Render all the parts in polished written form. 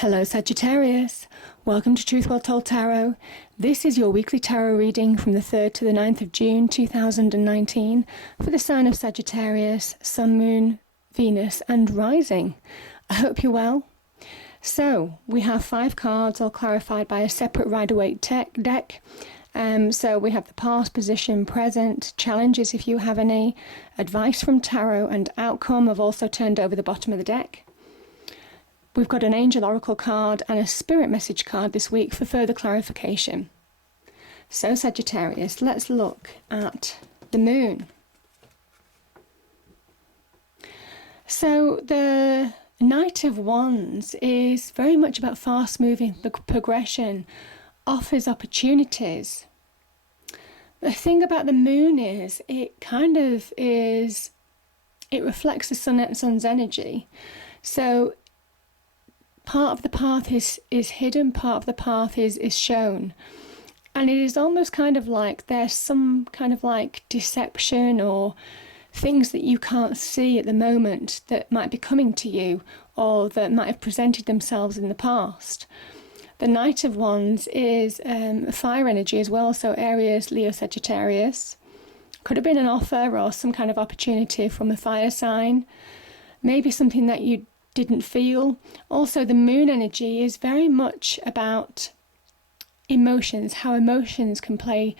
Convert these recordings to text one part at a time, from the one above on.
Hello Sagittarius, welcome to Truth Well Told Tarot. This is your weekly tarot reading from the 3rd to the 9th of June 2019 for the sign of Sagittarius, Sun, Moon, Venus and Rising. I hope you're well. So we have 5 cards all clarified by a separate Rider-Waite deck. So we have the past, position, present, challenges if you have any, advice from tarot and outcome. I've also turned over the bottom of the deck. We've got an angel oracle card and a spirit message card this week for further clarification. So Sagittarius, let's look at the moon. So the Knight of Wands is very much about fast moving progression, offers opportunities. The thing about the moon is it reflects the sun's energy. So part of the path is hidden, part of the path is shown. And it is almost kind of like there's some kind of like deception or things that you can't see at the moment that might be coming to you or that might have presented themselves in the past. The Knight of Wands is fire energy as well, so Aries, Leo, Sagittarius. Could have been an offer or some kind of opportunity from a fire sign. Maybe something that you didn't feel. Also, the moon energy is very much about emotions, how emotions can play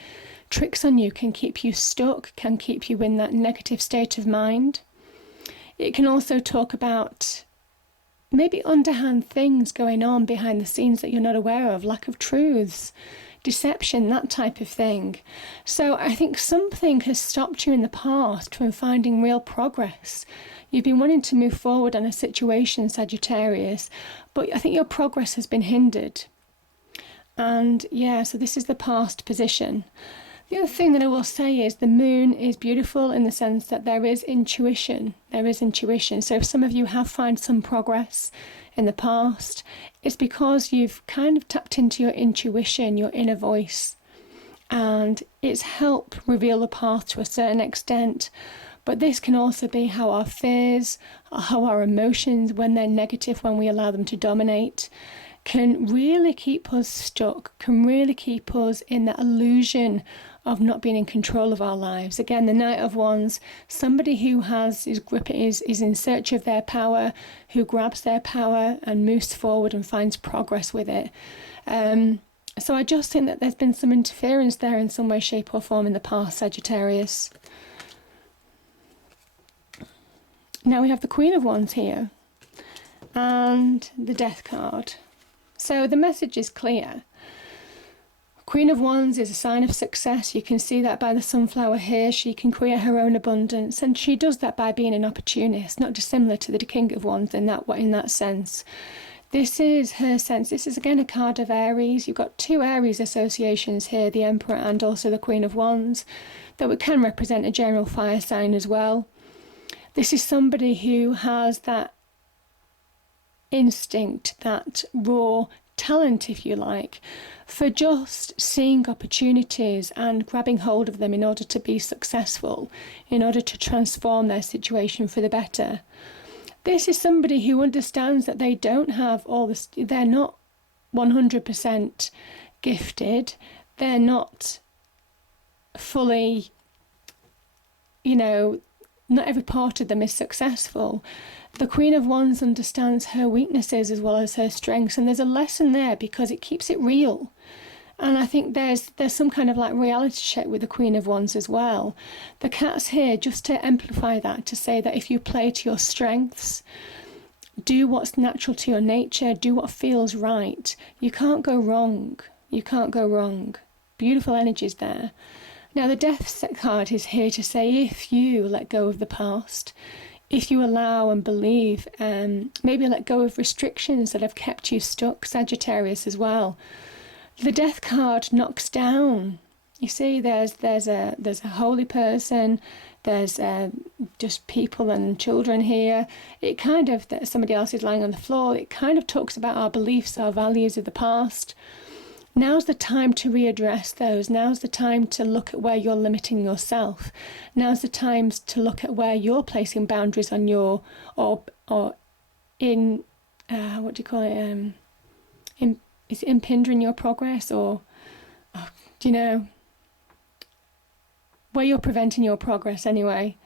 tricks on you, can keep you stuck, can keep you in that negative state of mind. It can also talk about maybe underhand things going on behind the scenes that you're not aware of, lack of truths, deception, that type of thing. So I think something has stopped you in the past from finding real progress. You've been wanting to move forward on a situation, Sagittarius, but I think your progress has been hindered. And yeah, so this is the past position. The other thing that I will say is the moon is beautiful in the sense that there is intuition. There is intuition. So if some of you have found some progress in the past, it's because you've kind of tapped into your intuition, your inner voice, and it's helped reveal the path to a certain extent. But this can also be how our fears, how our emotions, when they're negative, when we allow them to dominate, can really keep us stuck, can really keep us in that illusion of not being in control of our lives. Again, the Knight of Wands, somebody who is in search of their power, who grabs their power and moves forward and finds progress with it. So I just think that there's been some interference there in some way, shape or form in the past, Sagittarius. Now we have the Queen of Wands here and the Death card. So the message is clear. Queen of Wands is a sign of success. You can see that by the sunflower here. She can create her own abundance, and she does that by being an opportunist, not dissimilar to the King of Wands in that sense. This is her sense. This is again a card of Aries. You've got 2 Aries associations here, the Emperor and also the Queen of Wands, though it can represent a general fire sign as well. This is somebody who has that instinct, that raw talent, if you like, for just seeing opportunities and grabbing hold of them in order to be successful, in order to transform their situation for the better. This is somebody who understands that they don't have all this, they're not 100% gifted, they're not fully, not every part of them is successful. The Queen of Wands understands her weaknesses as well as her strengths, and there's a lesson there because it keeps it real. And I think there's some kind of like reality check with the Queen of Wands as well. The cat's here just to amplify that, to say that if you play to your strengths, do what's natural to your nature, do what feels right, you can't go wrong. You can't go wrong. Beautiful energies there. Now the Death card is here to say if you let go of the past, if you allow and believe, maybe let go of restrictions that have kept you stuck, Sagittarius as well. The Death card knocks down. You see, there's a holy person, there's just people and children here. It kind of, somebody else is lying on the floor. It kind of talks about our beliefs, our values of the past. Now's the time to readdress those. Now's the time to look at where you're limiting yourself. Now's the time to look at where you're placing boundaries on your, or in, what do you call it? is it impinging your progress, or do you know, where you're preventing your progress anyway.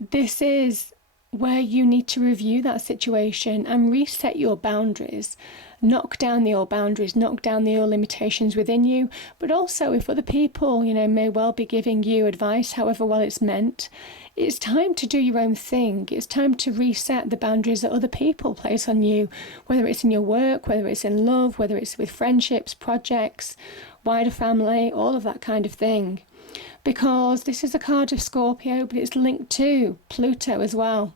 This is where you need to review that situation and reset your boundaries, knock down the old boundaries, knock down the old limitations within you. But also, if other people, you know, may well be giving you advice, however well it's meant, it's time to do your own thing. It's time to reset the boundaries that other people place on you, whether it's in your work, whether it's in love, whether it's with friendships, projects, wider family, all of that kind of thing. Because this is a card of Scorpio, but it's linked to Pluto as well.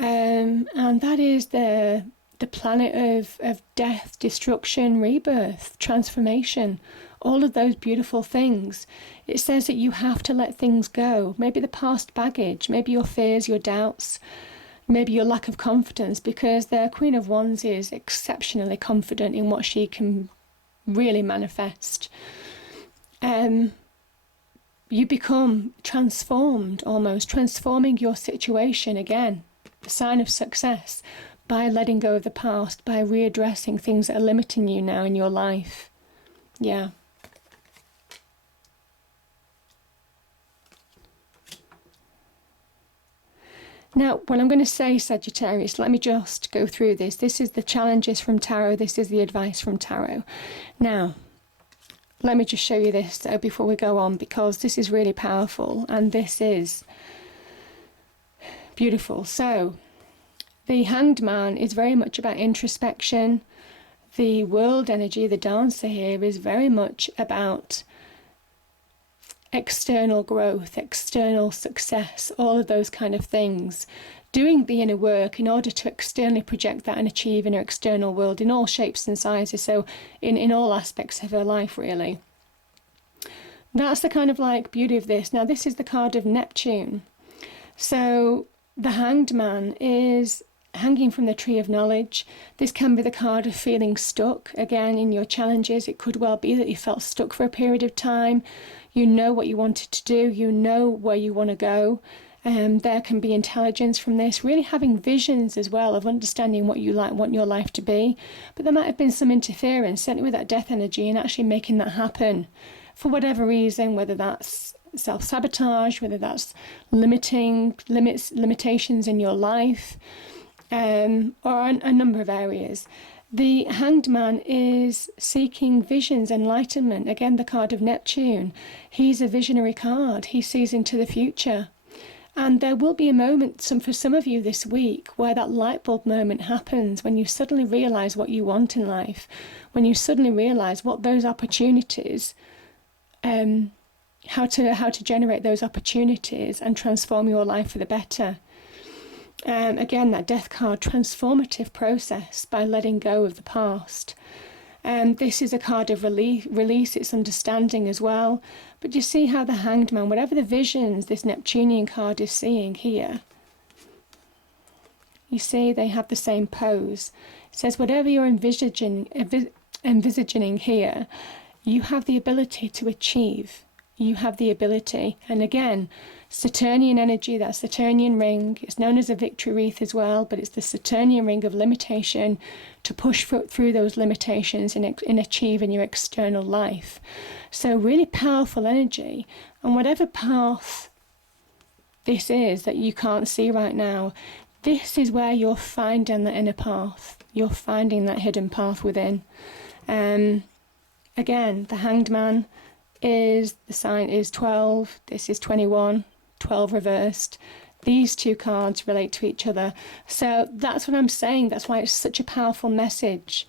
And that is the planet of death, destruction, rebirth, transformation, all of those beautiful things. It says that you have to let things go. Maybe the past baggage, maybe your fears, your doubts, maybe your lack of confidence, because the Queen of Wands is exceptionally confident in what she can really manifest. You become transformed, almost transforming your situation again. A sign of success, by letting go of the past, by readdressing things that are limiting you now in your life. Yeah. Now, what I'm going to say, Sagittarius, let me just go through this. This is the challenges from tarot. This is the advice from tarot. Now, let me just show you this before we go on, because this is really powerful and this is beautiful. So, the Hanged Man is very much about introspection. The world energy, the dancer here, is very much about external growth, external success, all of those kind of things. Doing the inner work in order to externally project that and achieve in her external world in all shapes and sizes. So in all aspects of her life, really. That's the kind of like beauty of this. Now, this is the card of Neptune. So the Hanged Man is hanging from the tree of knowledge. This can be the card of feeling stuck again in your challenges. It could well be that you felt stuck for a period of time. You know what you wanted to do, you know where you want to go. There can be intelligence from this, really having visions as well of understanding what you want your life to be. But there might have been some interference, certainly with that death energy, and actually making that happen for whatever reason, whether that's self-sabotage, whether that's limitations in your life, or a number of areas. The Hanged Man is seeking visions, enlightenment. Again, the card of Neptune. He's a visionary card. He sees into the future. And there will be a moment for some of you this week where that light bulb moment happens, when you suddenly realise what you want in life, when you suddenly realise what those opportunities, how to generate those opportunities and transform your life for the better. Again, that death card, transformative process by letting go of the past. This is a card of release, it's understanding as well. But you see how the Hanged Man, whatever the visions this Neptunian card is seeing here, you see they have the same pose. It says whatever you're envisaging here, you have the ability to achieve. You have the ability. And again, Saturnian energy, that Saturnian ring, it's known as a victory wreath as well, but it's the Saturnian ring of limitation, to push through those limitations in achieving your external life. So really powerful energy. And whatever path this is that you can't see right now, this is where you're finding the inner path. You're finding that hidden path within. Again, the Hanged Man the sign is 12, this is 21, 12 reversed. These two cards relate to each other. So that's what I'm saying. That's why it's such a powerful message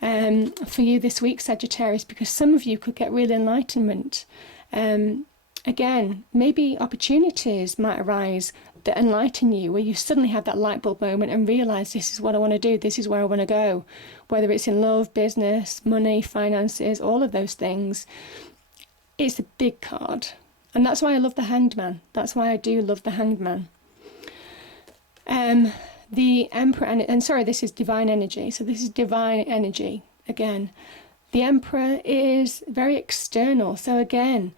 for you this week, Sagittarius, because some of you could get real enlightenment. Again, maybe opportunities might arise that enlighten you, where you suddenly have that light bulb moment and realise, this is what I want to do, this is where I want to go. Whether it's in love, business, money, finances, all of those things. It's a big card. And that's why I love the Hanged Man. That's why I do love the Hanged Man. The Emperor, and sorry, this is divine energy. So this is divine energy again. The Emperor is very external. So again,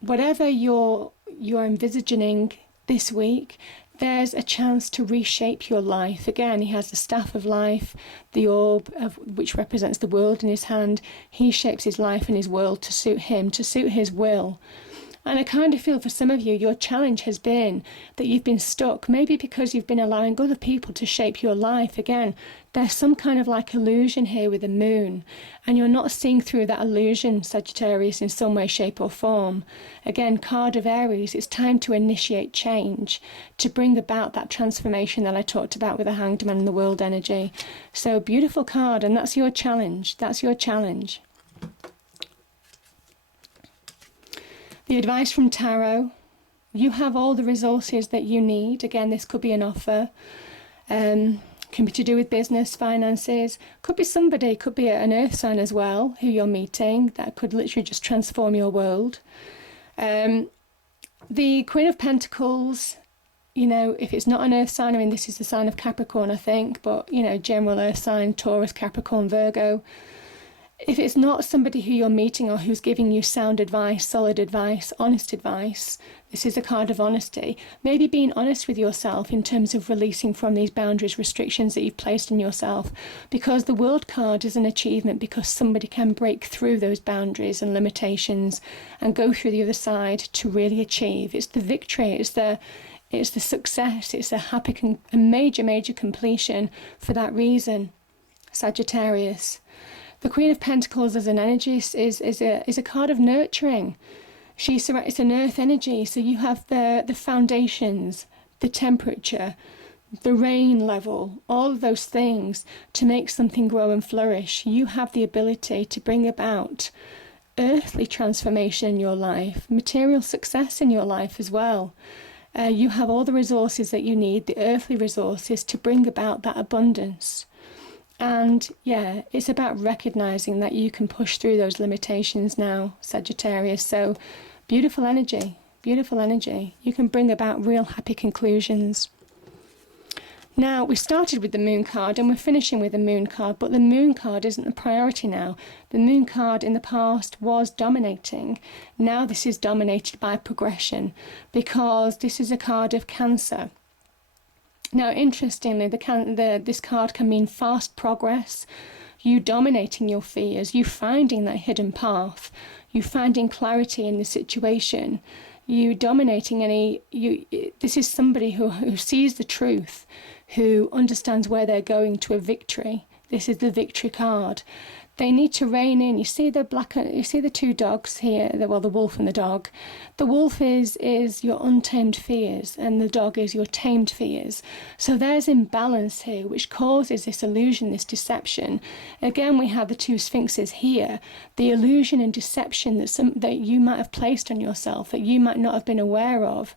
whatever you're envisaging this week, there's a chance to reshape your life. Again, he has the staff of life, the orb, which represents the world in his hand. He shapes his life and his world to suit him, to suit his will. And I kind of feel for some of you, your challenge has been that you've been stuck, maybe because you've been allowing other people to shape your life. Again, there's some kind of like illusion here with the moon, and you're not seeing through that illusion, Sagittarius, in some way, shape or form. Again, card of Aries, it's time to initiate change, to bring about that transformation that I talked about with the Hanged Man and the world energy. So beautiful card, and that's your challenge. That's your challenge. The advice from Tarot, you have all the resources that you need. Again, this could be an offer, can be to do with business, finances, could be somebody, could be an earth sign as well, who you're meeting, that could literally just transform your world. The Queen of Pentacles, you know, if it's not an earth sign, I mean, this is the sign of Capricorn, I think, but, you know, general earth sign, Taurus, Capricorn, Virgo. If it's not somebody who you're meeting or who's giving you sound advice, solid advice, honest advice, this is a card of honesty. Maybe being honest with yourself in terms of releasing from these boundaries, restrictions that you've placed on yourself. Because the World card is an achievement, because somebody can break through those boundaries and limitations and go through the other side to really achieve. It's the victory, it's the success, it's a major completion for that reason, Sagittarius. The Queen of Pentacles as an energy is a card of nurturing. It's an earth energy, so you have the foundations, the temperature, the rain level, all of those things to make something grow and flourish. You have the ability to bring about earthly transformation in your life, material success in your life as well. You have all the resources that you need, the earthly resources, to bring about that abundance. And yeah, it's about recognizing that you can push through those limitations now, Sagittarius. So beautiful energy, beautiful energy. You can bring about real happy conclusions. Now, we started with the Moon card and we're finishing with the Moon card, but the Moon card isn't the priority now. The Moon card in the past was dominating. Now this is dominated by progression, because this is a card of Cancer. Now, interestingly, this card can mean fast progress, you dominating your fears, you finding that hidden path, you finding clarity in the situation, you dominating this is somebody who sees the truth, who understands where they're going to a victory. This is the victory card. They need to rein in. You see the two dogs here, the wolf and the dog. The wolf is your untamed fears, and the dog is your tamed fears. So there's imbalance here, which causes this illusion, this deception. Again, we have the two sphinxes here, the illusion and deception that you might have placed on yourself, that you might not have been aware of.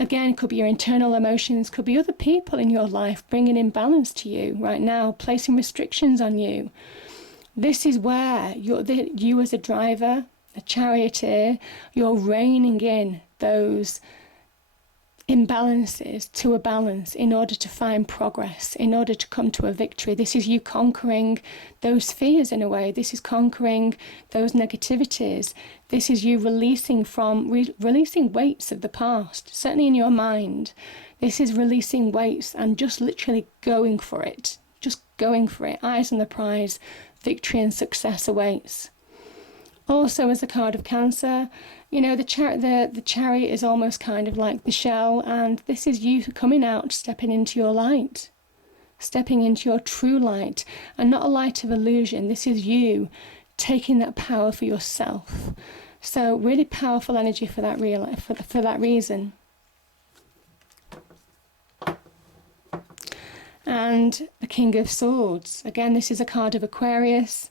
Again, it could be your internal emotions, could be other people in your life bringing imbalance to you right now, placing restrictions on you. This is where you as a driver, a charioteer, you're reining in those imbalances to a balance in order to find progress, in order to come to a victory. This is you conquering those fears in a way. This is conquering those negativities. This is you releasing weights of the past, certainly in your mind. This is releasing weights and just literally going for it. Just going for it. Eyes on the prize. Victory and success awaits. Also, as a card of Cancer, you know, the chariot is almost kind of like the shell, and this is you coming out, stepping into your light, stepping into your true light, and not a light of illusion. This is you taking that power for yourself. So really powerful energy for that for that reason. And the King of Swords. Again, this is a card of Aquarius.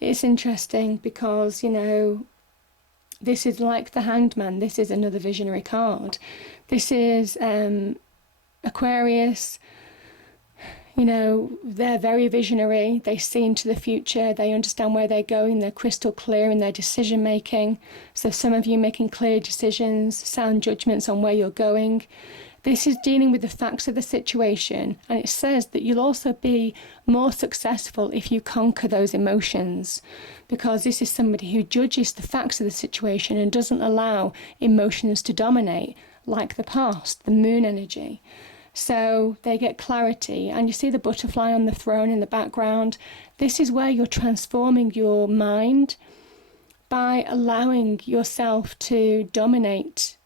It's interesting because, you know, this is like the Hanged Man. This is another visionary card. This is Aquarius. You know, they're very visionary. They see into the future. They understand where they're going. They're crystal clear in their decision making. So some of you making clear decisions, sound judgments on where you're going. This is dealing with the facts of the situation, and it says that you'll also be more successful if you conquer those emotions, because this is somebody who judges the facts of the situation and doesn't allow emotions to dominate, like the past, the moon energy. So they get clarity, and you see the butterfly on the throne in the background. This is where you're transforming your mind by allowing yourself to dominate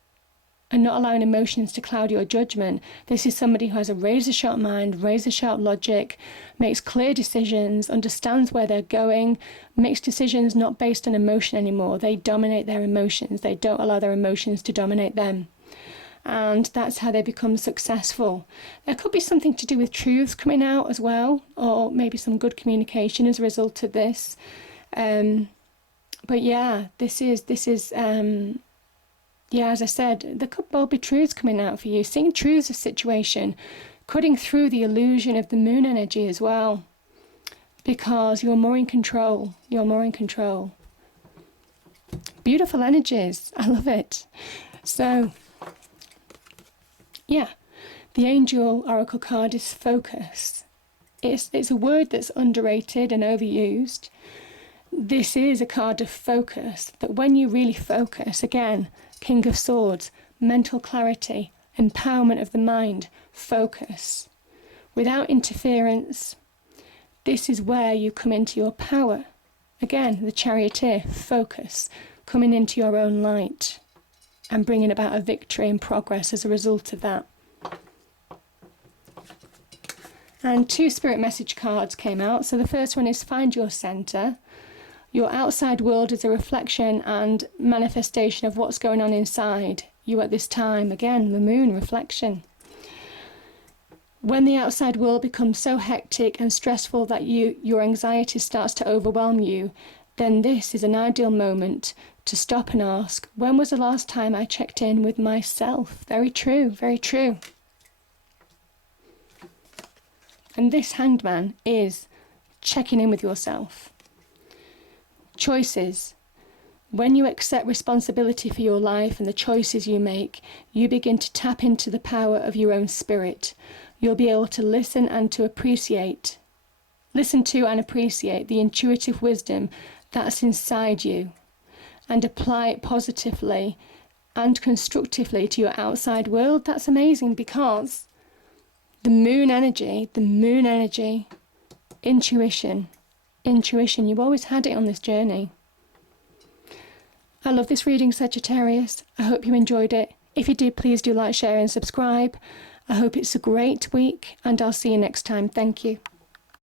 and not allowing emotions to cloud your judgment. This is somebody who has a razor-sharp mind, razor-sharp logic, makes clear decisions, understands where they're going, makes decisions not based on emotion anymore. They dominate their emotions. They don't allow their emotions to dominate them. And that's how they become successful. There could be something to do with truths coming out as well, or maybe some good communication as a result of this. But yeah, this is as I said, there could well be truths coming out for you. Seeing truths of situation, cutting through the illusion of the moon energy as well, because you're more in control. You're more in control. Beautiful energies. I love it. So, yeah, the Angel Oracle card is focus. It's a word that's underrated and overused. This is a card of focus, that when you really focus, again, King of Swords, mental clarity, empowerment of the mind, focus. Without interference, this is where you come into your power. Again, the Charioteer, focus, coming into your own light and bringing about a victory and progress as a result of that. And 2 spirit message cards came out. So the first one is find your center. Your outside world is a reflection and manifestation of what's going on inside you at this time. Again, the moon reflection. When the outside world becomes so hectic and stressful that your anxiety starts to overwhelm you, then this is an ideal moment to stop and ask, when was the last time I checked in with myself? Very true, very true. And this Hanged Man is checking in with yourself. Choices. When you accept responsibility for your life and the choices you make, you begin to tap into the power of your own spirit. You'll be able to listen to and appreciate the intuitive wisdom that's inside you, and apply it positively and constructively to your outside world. That's amazing, because the moon energy, intuition, you've always had it on this journey. I love this reading, Sagittarius. I hope you enjoyed it. If you did, please do like, share and subscribe. I hope it's a great week, and I'll see you next time. Thank you.